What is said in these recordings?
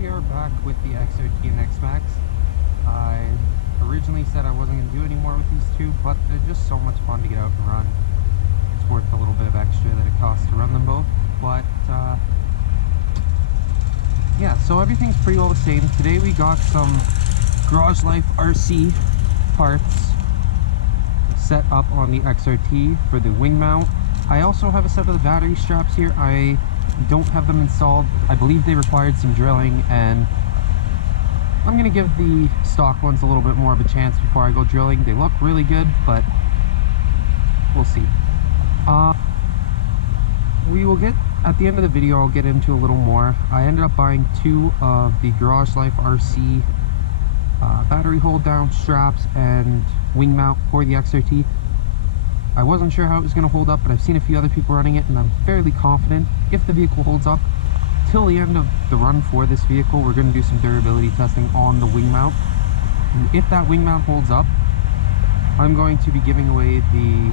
we are back with the XRT and X-Maxx. I originally said I wasn't going to do any more with these two, but they're just so much fun to get out and run. It's worth a little bit of extra that it costs to run them both, but yeah, so everything's pretty well the same. Today we got some Garage Life RC parts set up on the XRT for the wing mount. I also have a set of the battery straps here. I don't have them installed. I believe they required some drilling, and I'm gonna give the stock ones a little bit more of a chance before I go drilling. They look really good, but we'll see. We will get at the end of the video, I'll get into a little more. I ended up buying two of the Garage Life RC battery hold down straps and wing mount for the XRT. I wasn't sure how it was going to hold up, but I've seen a few other people running it, and I'm fairly confident if the vehicle holds up till the end of the run for this vehicle. We're going to do some durability testing on the wing mount, and if that wing mount holds up, I'm going to be giving away the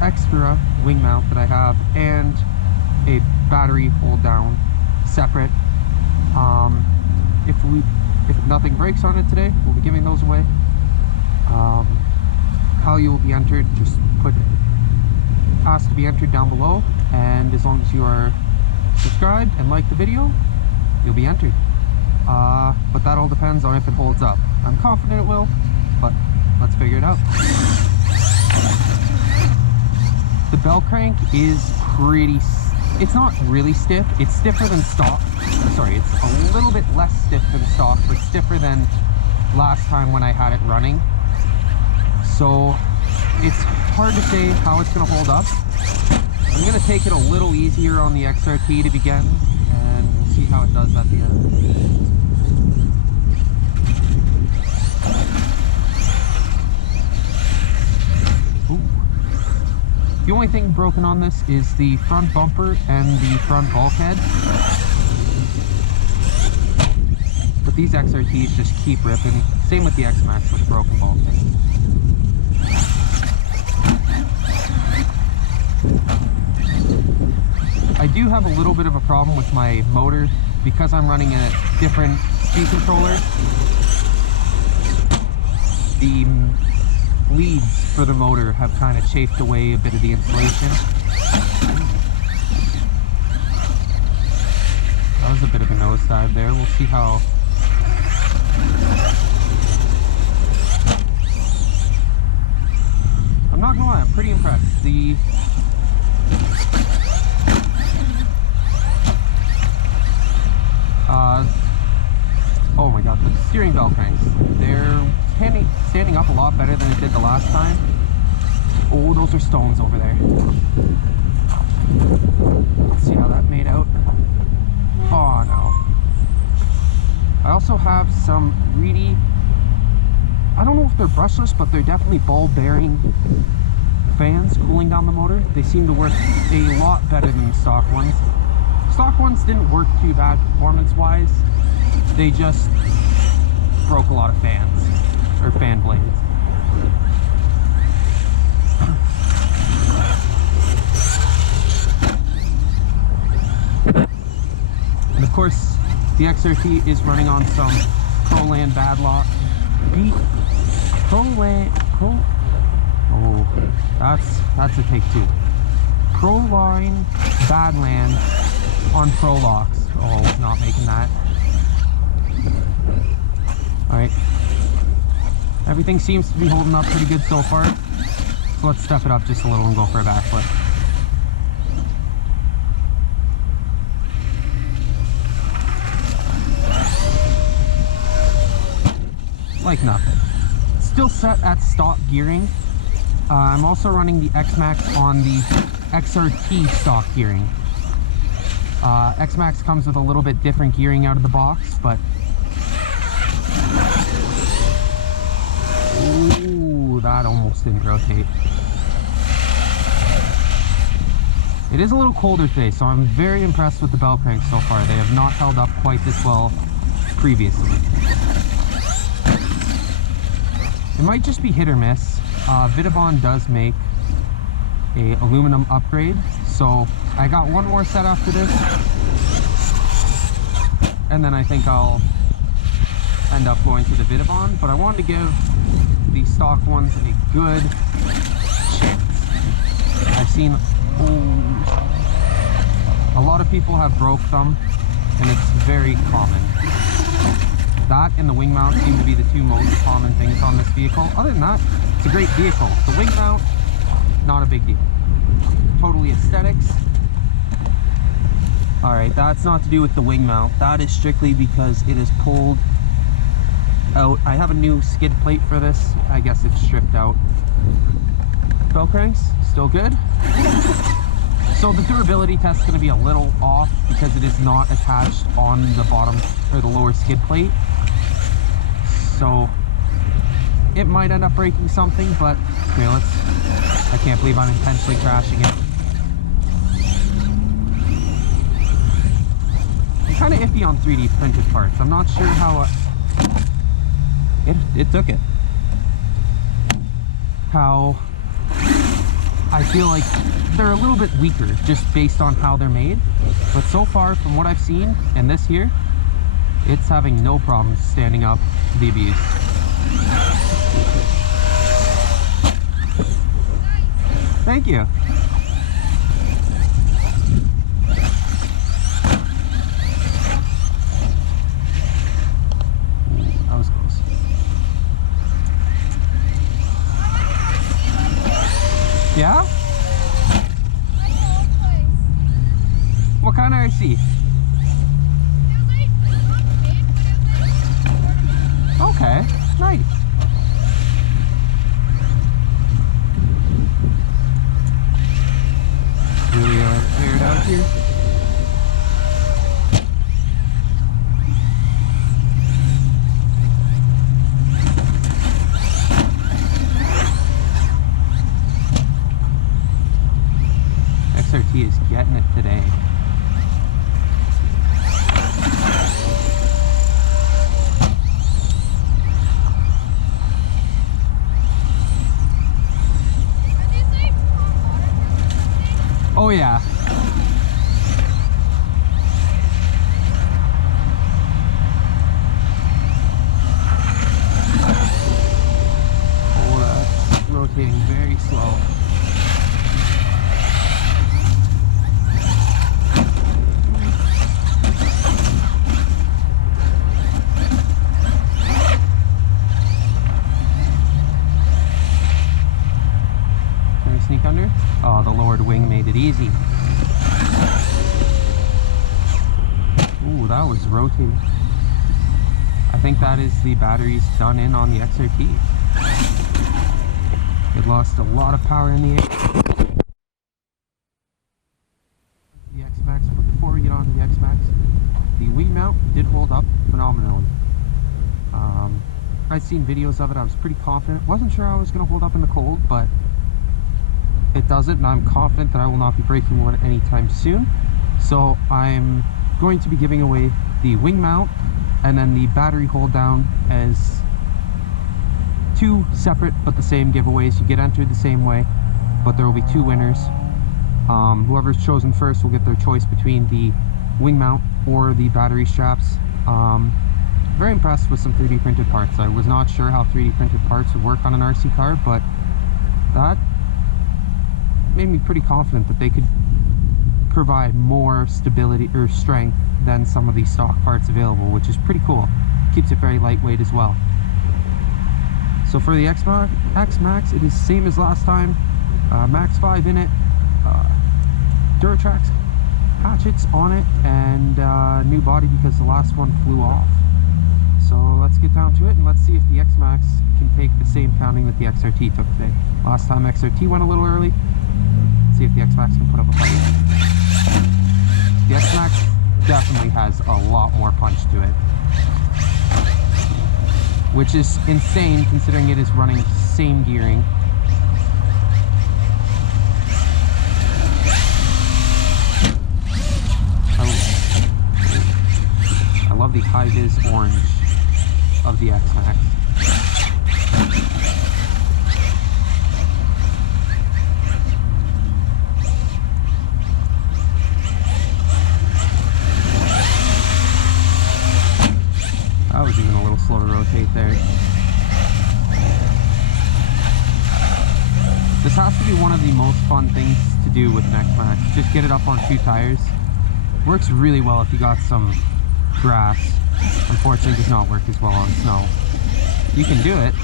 extra wing mount that I have and a battery hold down separate. If nothing breaks on it today, we'll be giving those away. How you will be entered, just put ask to be entered down below, and as long as you are subscribed and like the video, you'll be entered. But that all depends on if it holds up. I'm confident it will, but let's figure it out. The bell crank is pretty, it's not really stiff, it's stiffer than stock. Sorry, it's a little bit less stiff than stock, but stiffer than last time when I had it running. So it's hard to say how it's going to hold up. I'm going to take it a little easier on the XRT to begin, and we'll see how it does at the end. Ooh. The only thing broken on this is the front bumper and the front bulkhead. But these XRTs just keep ripping. Same with the X-Maxx with broken bulkhead. I do have a little bit of a problem with my motor because I'm running a different speed controller. The leads for the motor have kind of chafed away a bit of the insulation. That was a bit of a nosedive there. We'll see how. I'm not gonna lie, I'm pretty impressed. Oh my god, the steering bell cranks. They're standing up a lot better than it did the last time. Oh, those are stones over there. Let's see how that made out. Oh no. I also have some really, I don't know if they're brushless, but they're definitely ball bearing fans cooling down the motor. They seem to work a lot better than the stock ones. Stock ones didn't work too bad performance-wise. They just broke a lot of fans, or fan blades. And of course, the XRT is running on some Proland Badlock. Oh, that's a take two. Proline Badland on Prolocks. Oh, not making that. Alright. Everything seems to be holding up pretty good so far. So let's step it up just a little and go for a backflip. Like nothing. Still set at stock gearing. I'm also running the X-Maxx on the XRT stock gearing. X-Maxx comes with a little bit different gearing out of the box, but ooh, that almost didn't rotate. It is a little colder today, so I'm very impressed with the bell cranks so far. They have not held up quite this well previously. It might just be hit or miss. Vidavon does make a aluminum upgrade, so I got one more set after this, and then I think I'll end up going to the Vidavon, but I wanted to give the stock ones a good chance. I've seen a lot of people have broke them, and it's very common. That and the wing mount seem to be the two most common things on this vehicle. Other than that, it's a great vehicle. The wing mount, not a big deal. Totally aesthetics. Alright, that's not to do with the wing mount. That is strictly because it is pulled out. I have a new skid plate for this. I guess it's stripped out. Bell cranks, still good. So the durability test is going to be a little off because it is not attached on the bottom or the lower skid plate. So it might end up breaking something, but here, I can't believe I'm intentionally crashing it. I'm kind of iffy on 3D printed parts. I'm not sure how it took it. How I feel like they're a little bit weaker just based on how they're made, but so far from what I've seen and this here, it's having no problems standing up to the abuse. Thank you. That was close. Yeah? What kind of RC? Okay, nice. Really cleared out here. XRT is getting it today. Oh yeah. Oh, that's rotating very slow. Can we sneak under? Oh, the lowered wing made it easy. Ooh, that was rotating. I think that is the batteries done in on the XRT. It lost a lot of power in the air. The X-Maxx, but before we get on to the X-Maxx, the wing mount did hold up phenomenally. I'd seen videos of it. I was pretty confident. Wasn't sure how it was going to hold up in the cold, but it doesn't, and I'm confident that I will not be breaking one anytime soon. So I'm going to be giving away the wing mount and then the battery hold down as two separate but the same giveaways. You get entered the same way, but there will be two winners. Whoever's chosen first will get their choice between the wing mount or the battery straps. Very impressed with some 3D printed parts. I was not sure how 3D printed parts would work on an RC car, but that made me pretty confident that they could provide more stability or strength than some of the stock parts available, which is pretty cool. Keeps it very lightweight as well. So for the X-Maxx, it is same as last time. Max 5 in it, Traxxas hatchets on it, and new body because the last one flew off. So let's get down to it and let's see if the X-Maxx can take the same pounding that the XRT took today. Last time XRT went a little early. Let's see if the X-Maxx can put up a fight. The X-Maxx definitely has a lot more punch to it, which is insane considering it is running same gearing. I love the high-vis orange of the X-Maxx. slow to rotate there. This has to be one of the most fun things to do with an X-Maxx. Just get it up on 2 tires. Works really well if you got some grass. Unfortunately, does not work as well on snow. You can do it,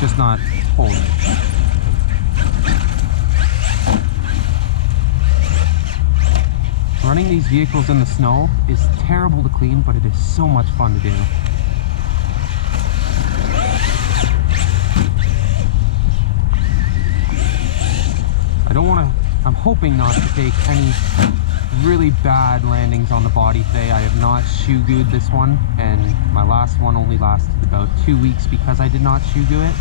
just not hold it. Running these vehicles in the snow is terrible to clean, but it is so much fun to do. I'm hoping not to take any really bad landings on the body today. I have not shoe gooed this one, and my last one only lasted about 2 weeks because I did not shoe goo it.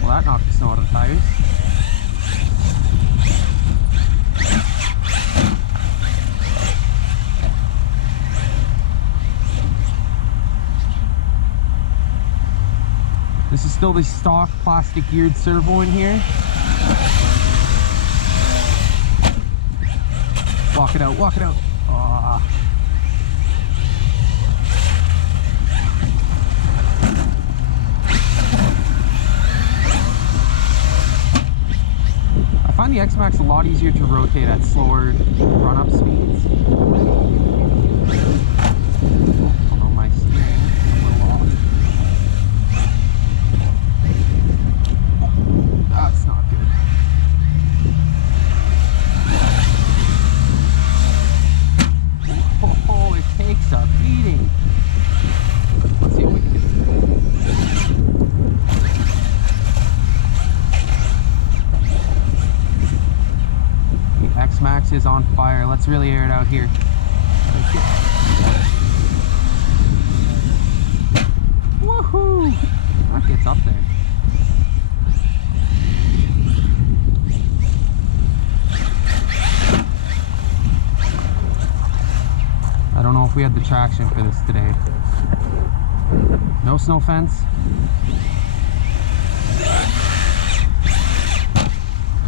Well, that knocked the snow out of the tires. This is still the stock plastic geared servo in here. Walk it out, walk it out. I find the X-Maxx a lot easier to rotate at slower run-up speeds. Although my steering is a little off. That's not good. Oh, it takes a beating. Let's see what we can do. The X-Maxx is on fire. Let's really air it out here. Woohoo! That gets up there. I don't know if we had the traction for this today. No snow fence.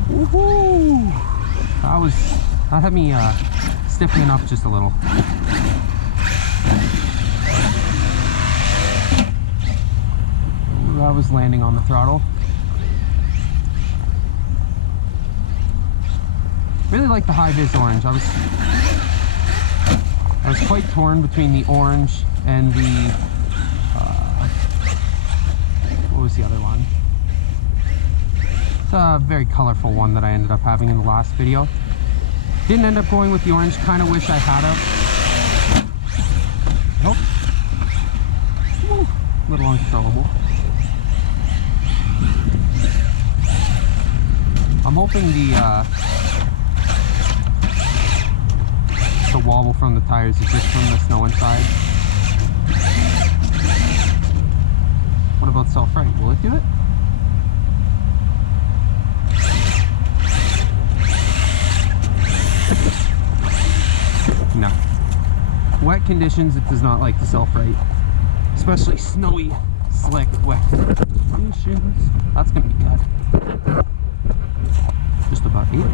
Woohoo! That had me stiffening up just a little. Ooh, I was landing on the throttle. Really like the high-vis orange. I was quite torn between the orange and the, what was the other one? It's a very colorful one that I ended up having in the last video. Didn't end up going with the orange, kind of wish I had it. Nope. Woo, a little uncontrollable. I'm hoping the wobble from the tires is just from the snow inside. What about self-right? Will it do it? No. Wet conditions, it does not like to self-right. Especially snowy, slick, wet conditions. That's gonna be cut. Just about 8.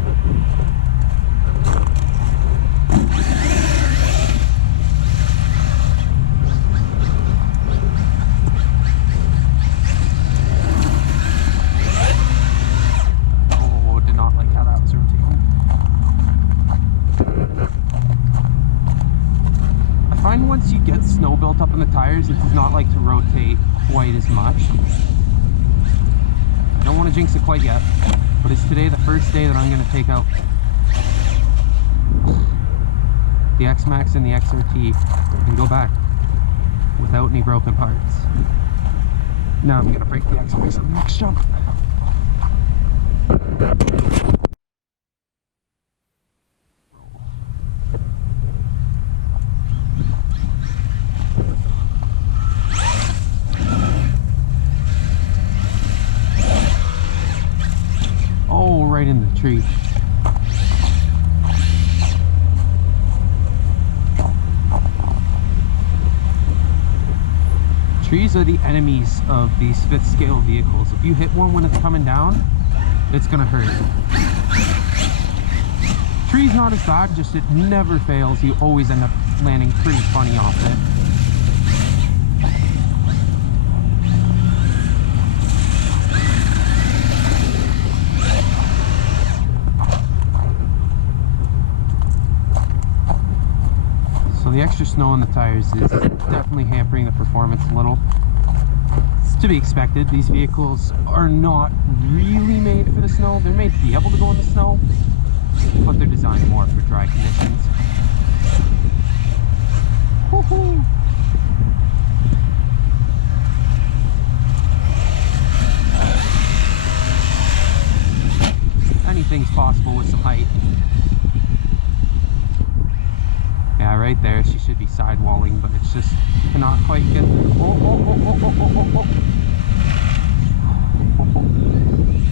Once you get snow built up in the tires, it does not like to rotate quite as much. I don't want to jinx it quite yet, but it's today the first day that I'm going to take out the X-Maxx and the XRT and go back without any broken parts. Now I'm going to break the X-Maxx on the next jump. Right in the tree. Trees are the enemies of these 5th scale vehicles. If you hit one when it's coming down, it's gonna hurt. Tree's not as bad, just it never fails. You always end up landing pretty funny off it. So the extra snow on the tires is definitely hampering the performance a little. It's to be expected. These vehicles are not really made for the snow. They're made to be able to go in the snow, but they're designed more for dry conditions. Woohoo! Anything's possible with some height. Yeah, right there, she should be sidewalling, but it's just cannot quite get.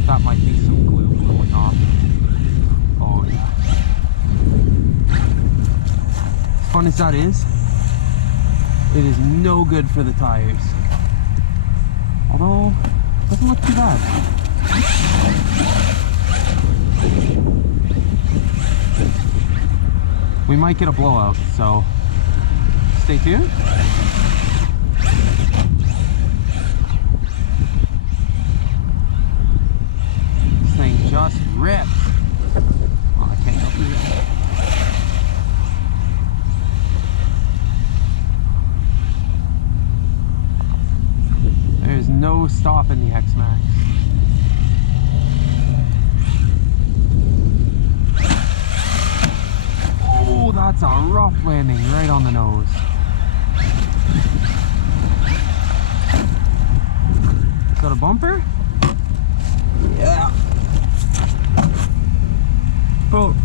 That might be some glue blowing off. Oh yeah. As fun as that is, it is no good for the tires. Although, it doesn't look too bad. We might get a blowout, so stay tuned. This thing just ripped. Oh, I can't go through that. There's no stopping the X-Maxx. Oh, that's a rough landing right on the nose. Is that a bumper? Yeah.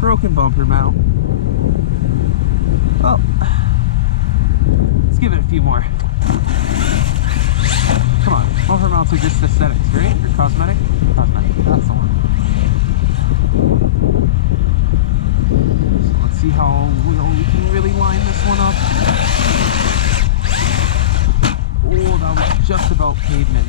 Broken bumper mount. Well, let's give it a few more. Come on, bumper mounts are just aesthetics, right? Or cosmetic? Cosmetic, that's the one. See how we can really line this one up. Oh, that was just about pavement.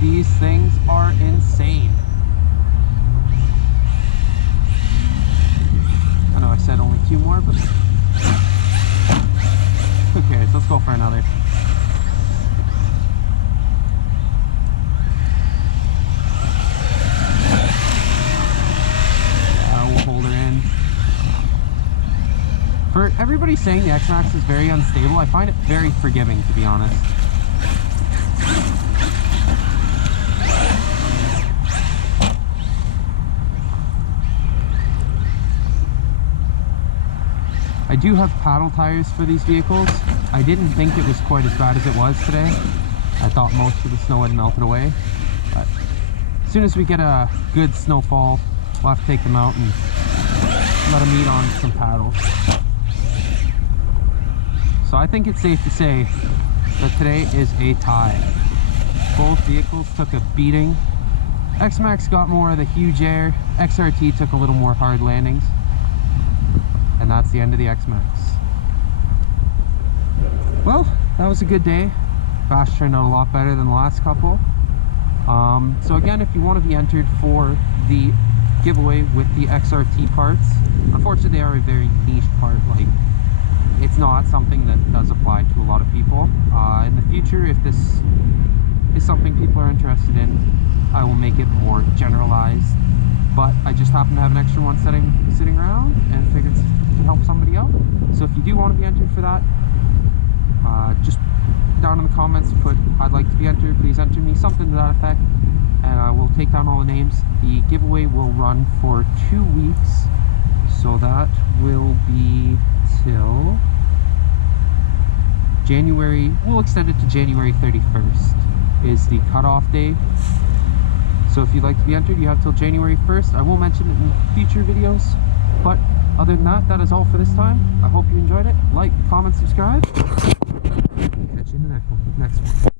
These things are insane. I know I said only two more, but who cares? Let's go for another. Yeah, we'll hold her in. For everybody saying the X-Maxx is very unstable, I find it very forgiving, to be honest. I do have paddle tires for these vehicles. I didn't think it was quite as bad as it was today. I thought most of the snow had melted away. But as soon as we get a good snowfall, we'll have to take them out and let them eat on some paddles. So I think it's safe to say that today is a tie. Both vehicles took a beating. X-Maxx got more of the huge air. XRT took a little more hard landings. And that's the end of the X-Maxx. Well, that was a good day. Bash turned out a lot better than the last couple. So again, if you want to be entered for the giveaway with the XRT parts, unfortunately they are a very niche part. Like, it's not something that does apply to a lot of people. In the future, if this is something people are interested in, I will make it more generalized. But I just happen to have an extra one sitting around and figured to help somebody out. So if you do want to be entered for that, just down in the comments put I'd like to be entered, please enter me, something to that effect, and I will take down all the names. The giveaway will run for 2 weeks, so that will be till January. We'll extend it to January 31st is the cutoff day. So if you'd like to be entered, you have till January 1st. I will mention it in future videos. But other than that, that is all for this time. I hope you enjoyed it. Like, comment, subscribe. Catch you in the next one.